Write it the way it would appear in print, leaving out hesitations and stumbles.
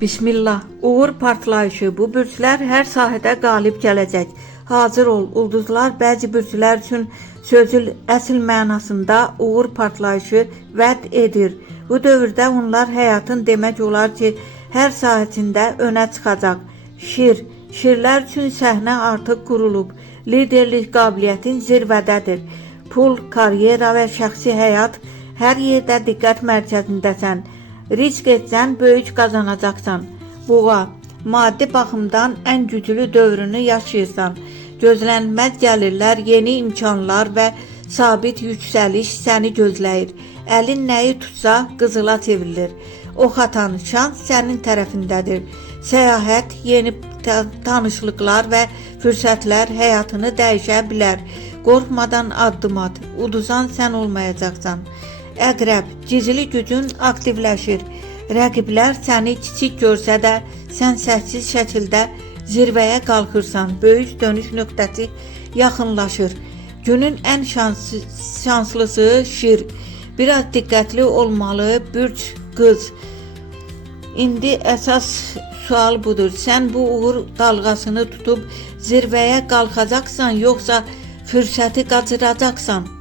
Bismillah. Uğur partlayışı. Bu bürclər hər sahədə qalib gələcək. Hazır ol. Ulduzlar bəzi bürclər üçün sözün əsl mənasında uğur partlayışı vəd edir. Bu dövrdə onlar həyatın demək olar ki, hər sahəsində önə çıxacaq. Şirlər üçün səhnə artıq qurulub. Liderlik qabiliyyətin zirvədədir. Pul, karyera və şəxsi həyat hər yerdə diqqət mərkəzindəsən. Risk etsən böyük qazanacaqsan. Boğa, maddi baxımdan ən güclü dövrünü yaşayırsan. Gözlənilməz gəlirlər, yeni imkanlar və sabit yüksəliş səni gözləyir. Əlin nəyi tutsa qızıla çevrilir. Ox atan şans sənin tərəfindədir. Səyahət, yeni tanışlıqlar və fürsətlər həyatını dəyişə bilər. Qorxmadan addım at. Uduzan sən olmayacaqsan. Əqrəb, gizli gücün aktivləşir. Rəqiblər səni kiçik görsə də, sən səssiz şəkildə zirvəyə qalxırsan. Böyük dönüş nöqtəsi yaxınlaşır. Günün ən şanslısı şir. Biraz diqqətli olmalı bürc qız. İndi əsas sual budur. Sən bu uğur dalğasını tutub zirvəyə qalxacaqsan, yoxsa fürsəti qaçıracaqsan?